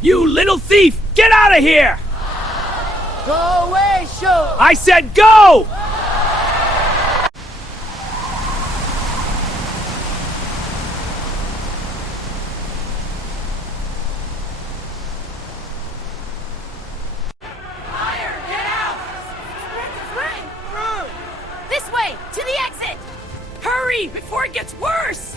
You little thief! Get out of here! Go away, show! I said go! This way, to the exit! Hurry, before it gets worse!